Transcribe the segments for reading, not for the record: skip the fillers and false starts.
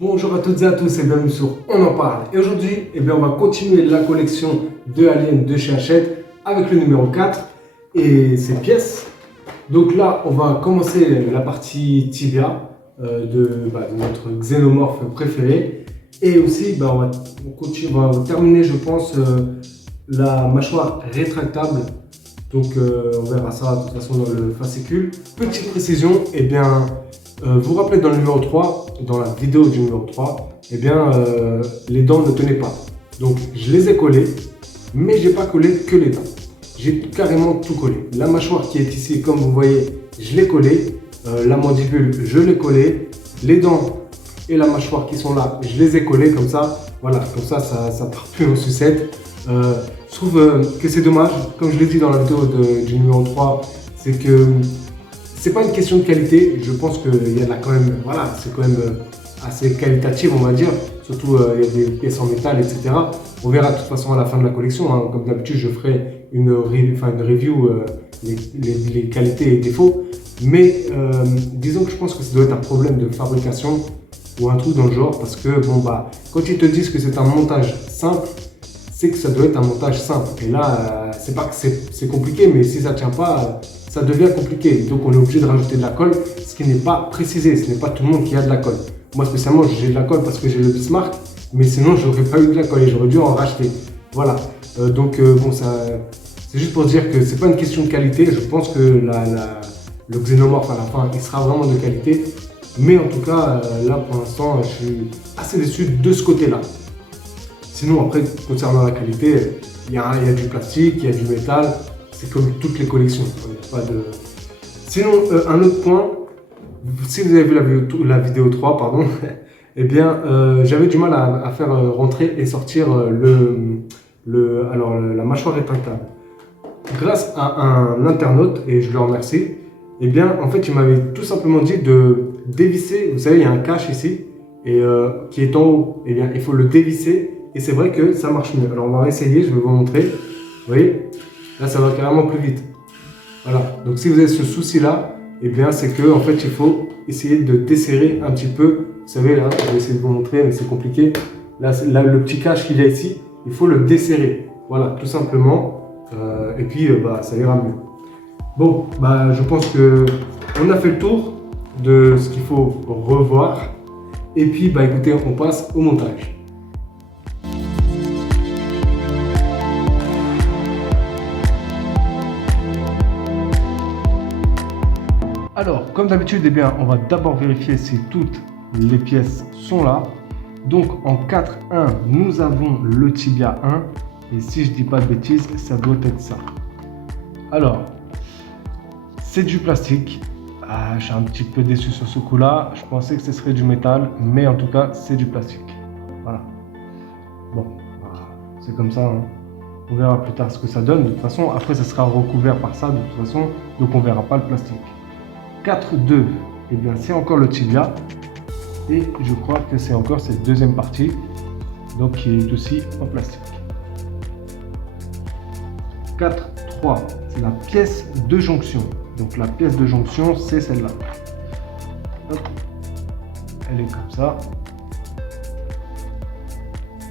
Bonjour à toutes et à tous et bienvenue sur On en parle. Et aujourd'hui, on va continuer la collection de Alien de chez Hachette avec le numéro 4 et ses pièces. Donc là, on va commencer la partie tibia de notre xénomorphe préféré. Et aussi, on va terminer, je pense, la mâchoire rétractable. Donc on verra ça de toute façon dans le fascicule. Petite précision, vous vous rappelez dans le numéro 3, dans la vidéo du numéro 3, les dents ne tenaient pas. Donc je les ai collées, mais j'ai pas collé que les dents. J'ai carrément tout collé. La mâchoire qui est ici, comme vous voyez, je l'ai collée. La mandibule, je l'ai collée. Les dents et la mâchoire qui sont là, je les ai collées comme ça. Voilà, comme ça, ça part plus en sucette. Je trouve que c'est dommage, comme je l'ai dit dans la vidéo du numéro 3, c'est que c'est pas une question de qualité. Je pense qu'il y en a quand même, voilà, c'est quand même assez qualitatif, on va dire. Surtout, il y a des pièces en métal, etc. On verra de toute façon à la fin de la collection. Hein. Comme d'habitude, je ferai une review, les qualités et défauts. Mais disons que je pense que ça doit être un problème de fabrication ou un truc dans le genre. Parce que, quand ils te disent que c'est un montage simple, c'est que ça doit être un montage simple. Et là, c'est pas que c'est compliqué, mais si ça tient pas, ça devient compliqué. Donc on est obligé de rajouter de la colle, ce qui n'est pas précisé. Ce n'est pas tout le monde qui a de la colle. Moi spécialement, j'ai de la colle parce que j'ai le Bismarck, mais sinon j'aurais pas eu de la colle et j'aurais dû en racheter. Voilà. C'est juste pour dire que c'est pas une question de qualité. Je pense que le xénomorphe à la fin, il sera vraiment de qualité. Mais en tout cas, là pour l'instant, je suis assez déçu de ce côté-là. Sinon, après, concernant la qualité, il y a du plastique, il y a du métal. C'est comme toutes les collections. Sinon, un autre point, si vous avez vu la vidéo 3, pardon, j'avais du mal à faire rentrer et sortir la mâchoire rétractable. Grâce à un internaute, et je le remercie, en fait, il m'avait tout simplement dit de dévisser. Vous savez, il y a un cache ici, qui est en haut. Il faut le dévisser. Et c'est vrai que ça marche mieux. Alors on va essayer, je vais vous montrer. Vous voyez, là ça va carrément plus vite. Voilà, donc si vous avez ce souci-là, c'est que en fait il faut essayer de desserrer un petit peu. Vous savez là, je vais essayer de vous montrer, mais c'est compliqué. Là, le petit cache qu'il y a ici, il faut le desserrer. Voilà, tout simplement. Ça ira mieux. Bon, je pense que on a fait le tour de ce qu'il faut revoir. Et puis, écoutez, on passe au montage. Alors, comme d'habitude, on va d'abord vérifier si toutes les pièces sont là. Donc, en 4.1, nous avons le tibia 1. Et si je dis pas de bêtises, ça doit être ça. Alors, c'est du plastique. Je suis un petit peu déçu sur ce coup-là. Je pensais que ce serait du métal, mais en tout cas, c'est du plastique. Voilà. Bon, c'est comme ça. Hein. On verra plus tard ce que ça donne. De toute façon, après, ça sera recouvert par ça, de toute façon. Donc, on verra pas le plastique. 4.2, c'est encore le tibia et je crois que c'est encore cette deuxième partie donc qui est aussi en plastique. 4.3, c'est la pièce de jonction. Donc la pièce de jonction, c'est celle-là. Elle est comme ça.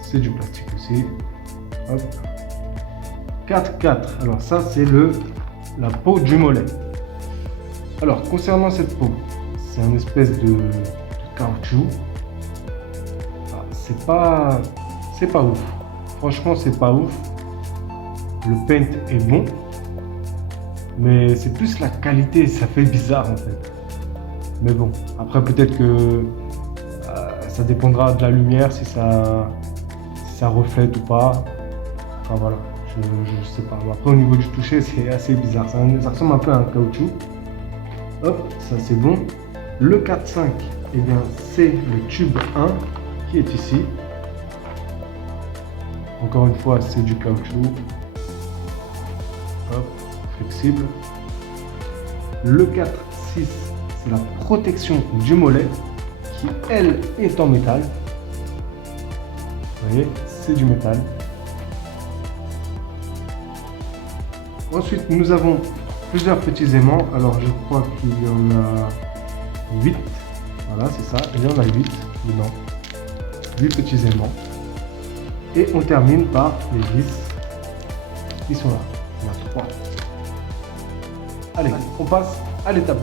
C'est du plastique aussi. 4.4, alors ça c'est la peau du mollet. Alors, concernant cette peau, c'est un espèce de caoutchouc. C'est pas ouf. Franchement, c'est pas ouf. Le paint est bon, mais c'est plus la qualité, ça fait bizarre en fait. Mais bon, après peut-être que ça dépendra de la lumière, si ça reflète ou pas. Enfin voilà, je sais pas. Après, au niveau du toucher, c'est assez bizarre. Ça ressemble un peu à un caoutchouc. Hop, ça c'est bon. Le 4.5, c'est le tube 1 qui est ici. Encore une fois, c'est du caoutchouc. Hop, flexible. Le 4.6, c'est la protection du mollet qui, elle, est en métal. Vous voyez, c'est du métal. Ensuite, nous avons plusieurs petits aimants. Alors, je crois qu'il y en a 8. Voilà, c'est ça. Il y en a 8 dedans. 8 petits aimants. Et on termine par les vis qui sont là. Il y en a 3. Allez, on passe à l'étape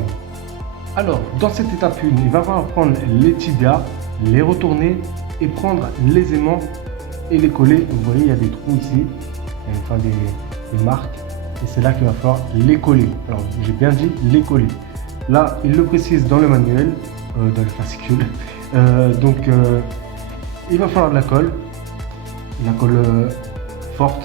1. Alors, dans cette étape 1, il va falloir prendre les tibias, les retourner et prendre les aimants et les coller. Vous voyez, il y a des trous ici, enfin des marques. Et c'est là qu'il va falloir les coller. Alors, j'ai bien dit les coller. Là, il le précise dans le manuel, dans le fascicule. Il va falloir de la colle forte.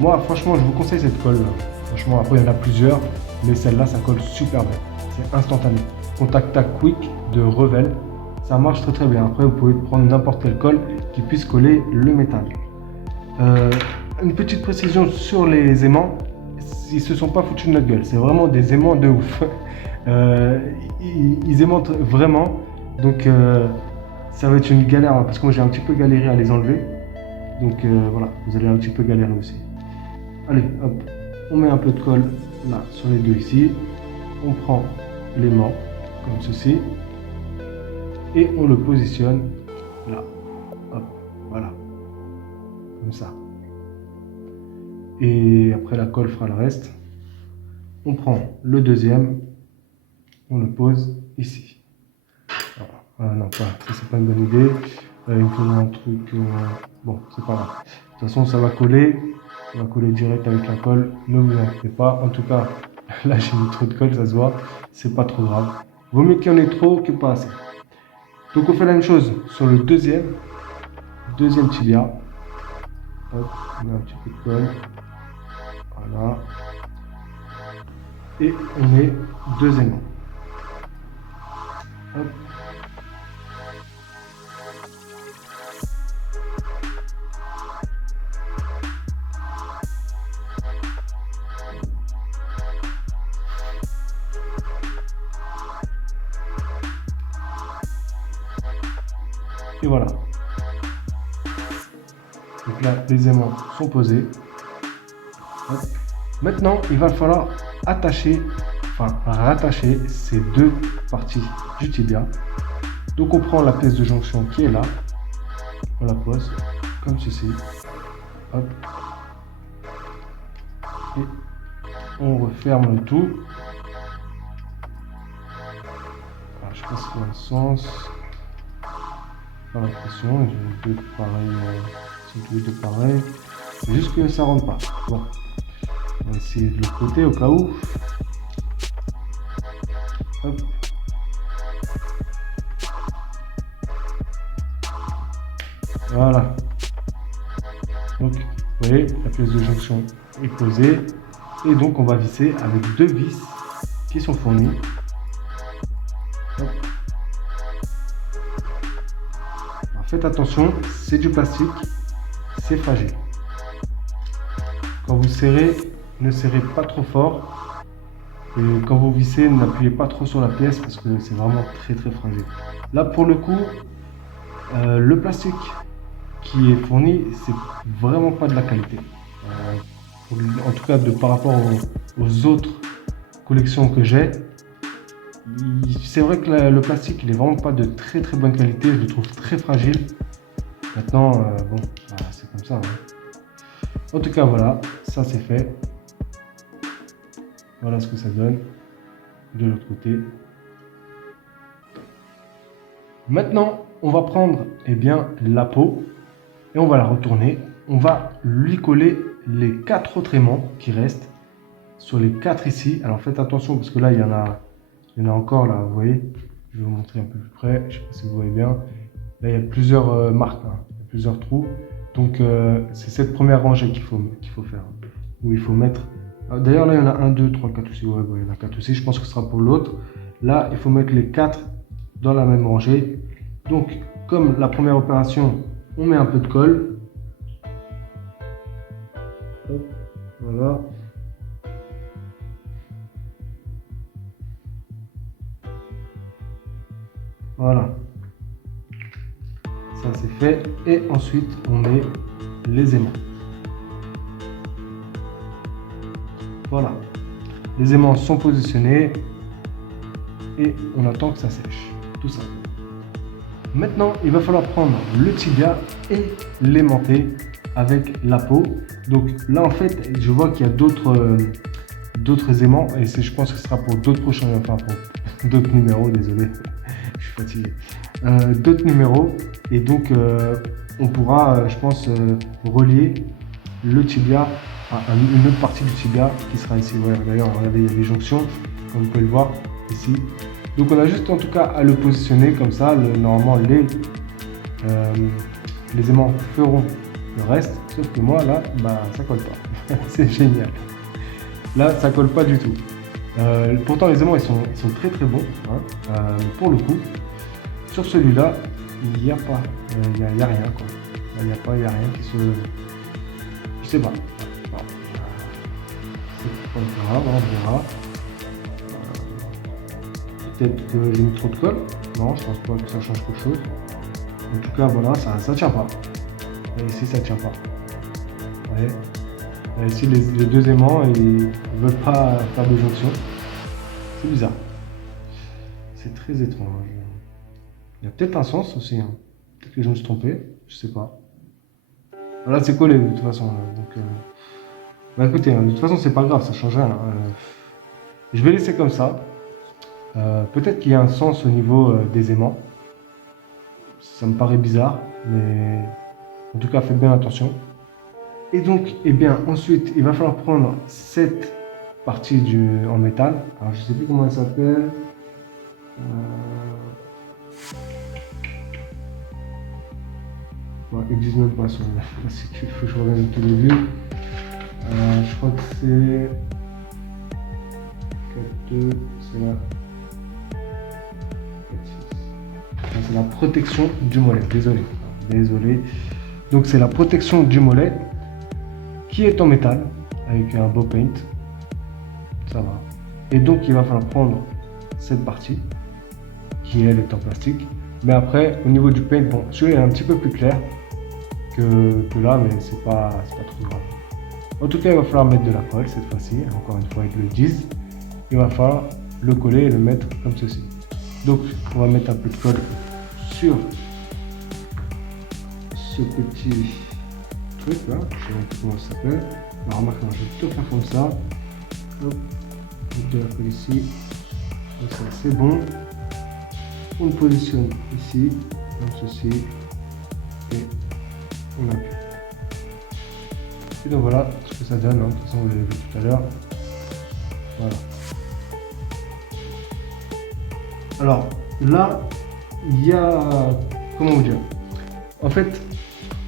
Moi, franchement, je vous conseille cette colle. Franchement, après, il y en a plusieurs, mais celle-là, ça colle super bien. C'est instantané. Contact Tac Quick de Revel. Ça marche très très bien. Après, vous pouvez prendre n'importe quelle colle qui puisse coller le métal. Une petite précision sur les aimants. Ils se sont pas foutus de notre gueule. C'est vraiment des aimants de ouf. Ils aimantent vraiment. Donc, ça va être une galère parce que moi, j'ai un petit peu galéré à les enlever. Donc, voilà, vous allez un petit peu galérer aussi. Allez, hop. On met un peu de colle là sur les deux ici. On prend l'aimant comme ceci. Et on le positionne là. Hop, voilà. Comme ça. Et après la colle fera le reste. On prend le deuxième. On le pose ici. Voilà. Non, pas. Ça c'est pas une bonne idée. Il me faut un truc. Bon, c'est pas grave. De toute façon, ça va coller. Ça va coller direct avec la colle. Ne vous inquiétez pas. En tout cas, là j'ai mis trop de colle, ça se voit. C'est pas trop grave. Vaut mieux qu'il y en ait trop que pas assez. Donc on fait la même chose sur le deuxième tibia. Hop, on met un petit peu de colle. Voilà. Et on met 2 aimants. Hop. Et voilà. Donc là, les aimants sont posés. Hop. Maintenant, il va falloir rattacher ces deux parties du tibia. Donc on prend la pièce de jonction qui est là. On la pose comme ceci. Hop. Et on referme le tout. Alors, je sais pas si dans le sens. Pas l'impression, j'ai deux pareils. C'est juste que ça rentre pas. Bon. On va essayer de l'autre côté au cas où. Hop. Voilà. Donc, vous voyez, la pièce de jonction est posée. Et donc, on va visser avec 2 vis qui sont fournies. Hop. Alors, faites attention, c'est du plastique, c'est fragile. Quand vous serrez, ne serrez pas trop fort. Et quand vous vissez, n'appuyez pas trop sur la pièce parce que c'est vraiment très très fragile. Là, pour le coup, le plastique qui est fourni, c'est vraiment pas de la qualité. En tout cas, par rapport aux autres collections que j'ai, c'est vrai que le plastique, il est vraiment pas de très très bonne qualité. Je le trouve très fragile. Maintenant, bon, c'est comme ça. Hein. En tout cas, voilà, ça c'est fait. Voilà ce que ça donne de l'autre côté. Maintenant, on va prendre la peau et on va la retourner. On va lui coller les 4 autres aimants qui restent sur les 4 ici. Alors faites attention parce que là, il y en a encore là, vous voyez. Je vais vous montrer un peu plus près. Je ne sais pas si vous voyez bien. Là, il y a plusieurs marques, hein. Il y a plusieurs trous. Donc, c'est cette première rangée qu'il faut faire. Où il faut mettre... D'ailleurs, là, il y en a 1, 2, 3, 4 aussi. Ouais, il y en a 4 aussi. Je pense que ce sera pour l'autre. Là, il faut mettre les 4 dans la même rangée. Donc, comme la première opération, on met un peu de colle. Hop, voilà. Voilà. Ça, c'est fait. Et ensuite, on met les aimants. Voilà, les aimants sont positionnés et on attend que ça sèche, tout ça. Maintenant, il va falloir prendre le tibia et l'aimanter avec la peau. Donc là, en fait, je vois qu'il y a d'autres aimants et je pense que ce sera pour d'autres prochains, enfin pour d'autres numéros, désolé, je suis fatigué. D'autres numéros et donc on pourra, je pense, relier le tibia à une autre partie du tibia qui sera ici. Voilà, d'ailleurs, regardez, il y a des jonctions, comme vous pouvez le voir ici. Donc on a juste en tout cas à le positionner comme ça. Normalement, les aimants feront le reste, sauf que moi là, bah, ça colle pas. C'est génial. Là, ça colle pas du tout. Pourtant, les aimants ils sont très très bons. Hein. Pour le coup, sur celui-là, il n'y a pas, il y a rien quoi. Il n'y a rien qui se, je sais pas. Bon. C'est pas grave, on verra. Peut-être que j'ai mis trop de colle. Non, je pense pas que ça change quelque chose. En tout cas, voilà, ça tient pas. Et ici, ça tient pas. Ouais. Et ici, les deux aimants, ils veulent pas faire de jonction. C'est bizarre. C'est très étrange. Il y a peut-être un sens aussi. Hein. Peut-être que je me suis trompé. Je sais pas. Voilà, c'est collé de toute façon. Donc, bah écoutez, de toute façon, c'est pas grave, ça change rien. Je vais laisser comme ça. Peut-être qu'il y a un sens au niveau des aimants. Ça me paraît bizarre, mais en tout cas, faites bien attention. Et donc, eh bien, ensuite, il va falloir prendre cette partie en métal. Alors, je sais plus comment elle s'appelle. Ouais, ils disent même pas sur le site. Il faut que je revienne au tout début. Je crois que c'est 4-2, c'est là. C'est la protection du mollet, désolé. Donc c'est la protection du mollet qui est en métal avec un beau paint, ça va. Et donc il va falloir prendre cette partie qui elle est en plastique. Mais après au niveau du paint, bon, celui-là est un petit peu plus clair que là, mais c'est pas trop grave. En tout cas, il va falloir mettre de la colle cette fois-ci, encore une fois avec le 10. Il va falloir le coller et le mettre comme ceci. Donc on va mettre un peu de colle sur ce petit truc là, je sais pas comment ça s'appelle. Alors remarque, je vais tout faire comme ça. Hop, de la colle ici. Donc ça c'est bon. On le positionne ici, comme ceci. Et on appuie. Et donc voilà ce que ça donne, hein. De toute façon vous l'avez vu tout à l'heure. Voilà. Alors là, il y a, comment vous dire, en fait,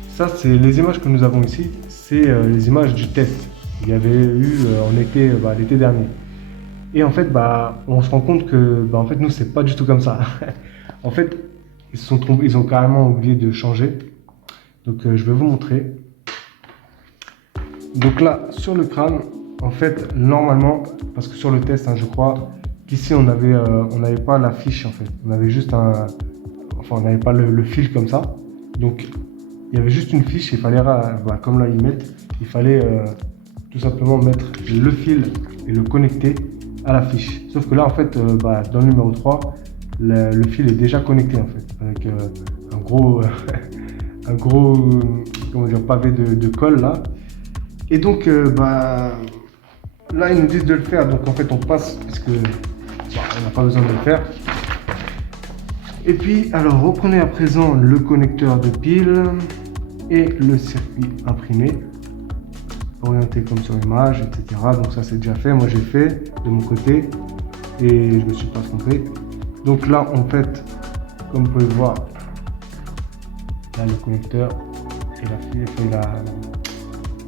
ça c'est les images que nous avons ici, c'est les images du test. Il y avait eu en été, l'été dernier. Et en fait, on se rend compte que, en fait, nous c'est pas du tout comme ça. En fait, ils ont carrément oublié de changer. Donc je vais vous montrer. Donc là, sur le crâne, en fait, normalement, parce que sur le test, hein, je crois qu'ici on n'avait pas la fiche en fait. On avait juste on n'avait pas le fil comme ça. Donc il y avait juste une fiche. Il fallait, comme là ils mettent, il fallait tout simplement mettre le fil et le connecter à la fiche. Sauf que là en fait, dans le numéro 3, le fil est déjà connecté en fait, avec un gros, comment dire, pavé de colle là. Et donc, là, ils nous disent de le faire. Donc, en fait, on passe parce que on n'a pas besoin de le faire. Et puis, alors, reprenez à présent le connecteur de pile et le circuit imprimé. Orienté comme sur l'image, etc. Donc, ça, c'est déjà fait. Moi, j'ai fait de mon côté et je me suis pas trompé. Donc, là, en fait, comme vous pouvez le voir, là, le connecteur et la file fait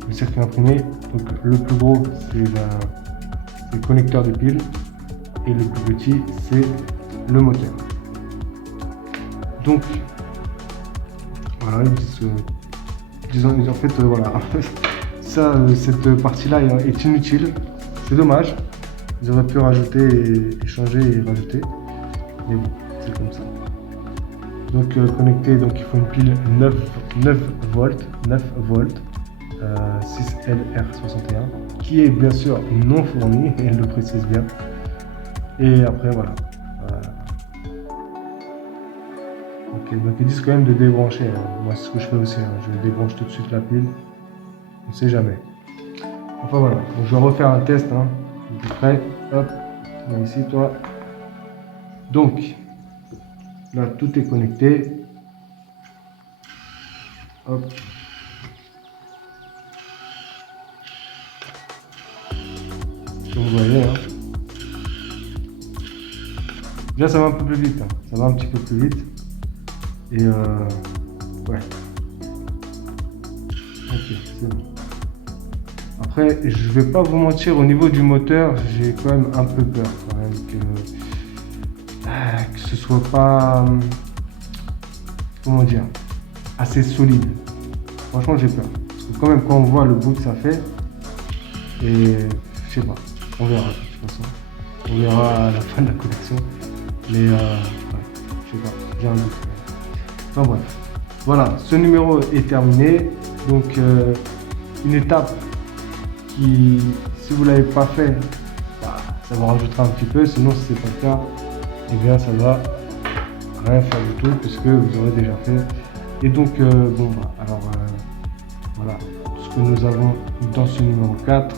le circuit imprimé. Donc le plus gros c'est le connecteur de pile et le plus petit c'est le moteur. Donc voilà, en fait voilà, cette partie là est inutile, c'est dommage. Ils auraient pu rajouter et changer et rajouter, mais bon, c'est comme ça. Donc connecté, donc il faut une pile 9 volts 6LR61 qui est bien sûr non fourni, et elle le précise bien. Et après voilà, donc Ok, donc ils disent quand même de débrancher. Hein. Moi, c'est ce que je fais aussi. Hein. Je débranche tout de suite la pile. On ne sait jamais. Enfin voilà, donc je vais refaire un test. Hein. Tu es prêt? Hop, viens ici toi. Donc, là tout est connecté. Hop. Comme vous voyez, hein. Déjà ça va un peu plus vite, hein. Ça va un petit peu plus vite. Et ouais. Ok, c'est bon. Après, je vais pas vous mentir, au niveau du moteur, j'ai quand même un peu peur quand même que ce soit pas, comment dire, assez solide. Franchement, j'ai peur. Parce que quand même, quand on voit le bruit que ça fait, et je sais pas, on verra de toute façon. On verra à la fin de la collection. Mais ouais, je sais pas, j'ai un doute. Enfin bref. Voilà, ce numéro est terminé. Donc une étape qui, si vous ne l'avez pas fait, bah, ça vous rajoutera un petit peu. Sinon, si ce n'est pas le cas, eh bien ça va rien faire du tout puisque vous aurez déjà fait. Et donc, bon, bah, alors voilà ce que nous avons dans ce numéro 4.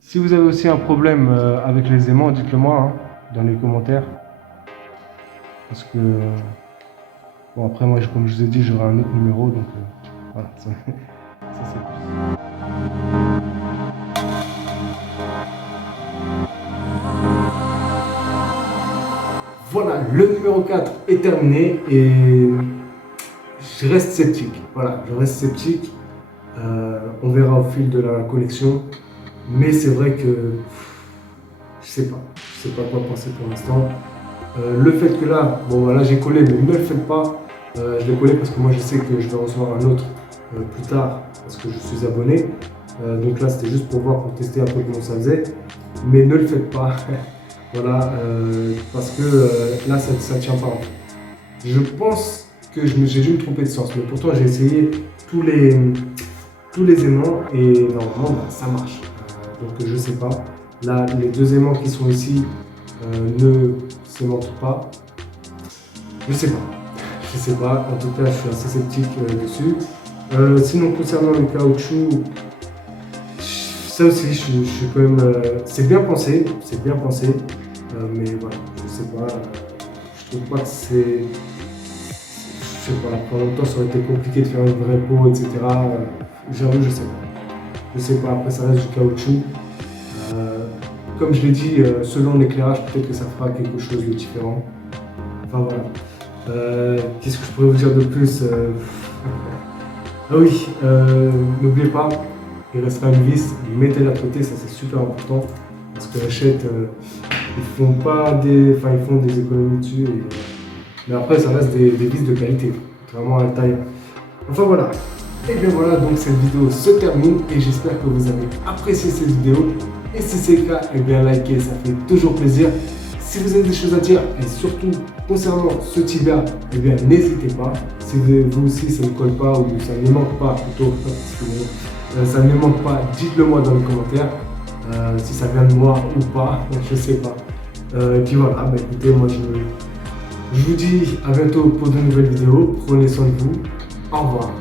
Si vous avez aussi un problème avec les aimants, dites-le moi hein, dans les commentaires. Parce que, bon après moi, comme je vous ai dit, j'aurai un autre numéro, donc voilà, ça c'est plus. Voilà, le numéro 4 est terminé et je reste sceptique. Voilà, je reste sceptique. On verra au fil de la collection. Mais c'est vrai que je sais pas quoi penser pour l'instant. Le fait que là, bon voilà, j'ai collé, mais ne le faites pas. Je l'ai collé parce que moi je sais que je vais recevoir un autre plus tard parce que je suis abonné. Donc là c'était juste pour voir, pour tester un peu comment ça faisait. Mais ne le faites pas. Voilà, parce que là ça tient pas en fait. Je pense que j'ai dû me tromper de sens, mais pourtant j'ai essayé tous les aimants et normalement bah, ça marche. Donc je sais pas. Là, les deux aimants qui sont ici ne s'aimantent pas. Je sais pas. Je sais pas. En tout cas, je suis assez sceptique dessus. Sinon, concernant le caoutchouc, ça aussi, je suis quand même. C'est bien pensé, mais voilà, je sais pas. Je trouve pas que c'est. Je sais pas. Pendant longtemps, ça aurait été compliqué de faire une vraie peau, etc. J'avoue, je sais pas. Je sais pas. Après, ça reste du caoutchouc. Comme je l'ai dit, selon l'éclairage, peut-être que ça fera quelque chose de différent. Enfin voilà. Qu'est-ce que je pourrais vous dire de plus Ah oui, n'oubliez pas, il restera une vis, mettez-la de côté, ça c'est super important. Parce que Hachette, ils font des économies dessus. Mais après, ça reste des vis de qualité, contrairement à la taille. Enfin voilà. Et bien voilà, donc cette vidéo se termine et j'espère que vous avez apprécié cette vidéo. Et si c'est le cas, et bien likez, ça fait toujours plaisir. Si vous avez des choses à dire, et surtout concernant ce tibia, et bien n'hésitez pas. Si vous aussi ça ne colle pas ou ça ne manque pas, plutôt, ça ne manque pas, dites-le moi dans les commentaires. Si ça vient de moi ou pas, je sais pas. Et puis voilà, bah écoutez, moi je vous dis à bientôt pour de nouvelles vidéos. Prenez soin de vous. Au revoir.